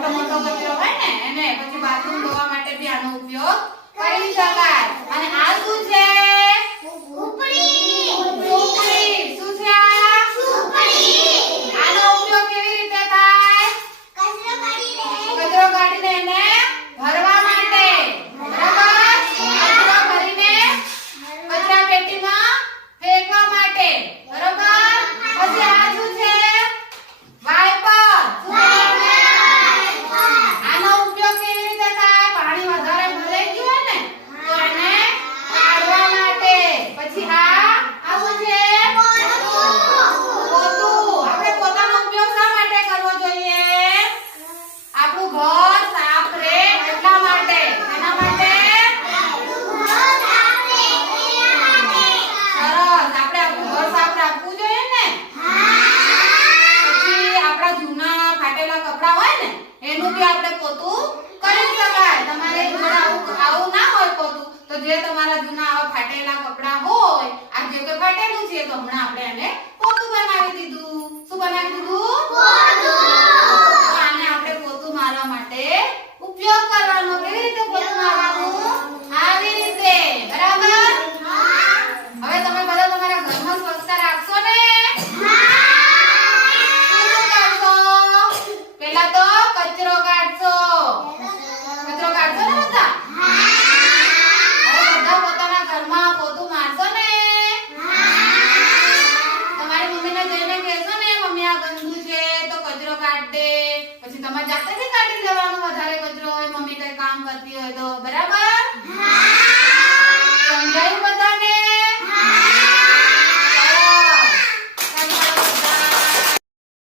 મોટો મોટો કચરો હોય ને એને પછી બાથરૂમ ધોવા માટે બી આનો ઉપયોગ કરી શકાય. અને આ શું છે? ઉપડી. સુપડી. શું છે આ? સુપડી. આનો ઉપયોગ કેવી રીતે થાય? કચરો કાઢીને. કચરો કાઢીને એને ભરવા માટે. બરાબર? કચરો ભરીને કચરા પેટીમાં ફેંકવા માટે. બરાબર? પછી આ શું છે? વાઇપર. શું છે? આનો ઉપયોગ કેવી રીતે થાય? પાણી વધારે ભરાઈ ગયું હોય ને તો એને કાઢવા માટે. પછી આ શું છે? પોતું. આપણે પોતાનો ઉપયોગ શા માટે કરવો જોઈએ? આપણું ઘર સાફ રહે એટલા માટે. એના માટે સરસ. આપણે આપણું ઘર સાફ રાખવું જોઈએ ને. પછી આપણા જૂના ફાટેલા કપડા હોય ને એનું બી આપણે પોતું કરી શકાય. તમારે જોડે આવું ના હોય પોતું તો જે તમારા જૂના આવા ફાટેલા કપડા હોય આ જે કોઈ ફાટેલું છે તો હમણાં આપણે એને પોતું બનાવી દીધું. શું બનાવી દીધું? તો આને આપણે પોતું મારવા માટે ઉપયોગ કરવાનો. કેવી રીતે પોતું મારવાનું? આવી રીતે. બરાબર? હવે તમે બધા તમારા ઘરમાં સ્વચ્છતા રાખશો ને? શું કરશો? પહેલા તો કચરો કાઢશો. કચરો કાઢશો ને બધા? હવે બધા પોતાના ઘરમાં પોતું મારશો ને? તમારી મમ્મીને જઈને કહેશો ને મમ્મી આ ગંદુ છે તો કચરો કાઢ દે. પછી તમારે જાતે જ કાઢી લેવાનો વધારે કચરો હોય મમ્મી કઈ કામ કરતી હોય તો. બરાબર?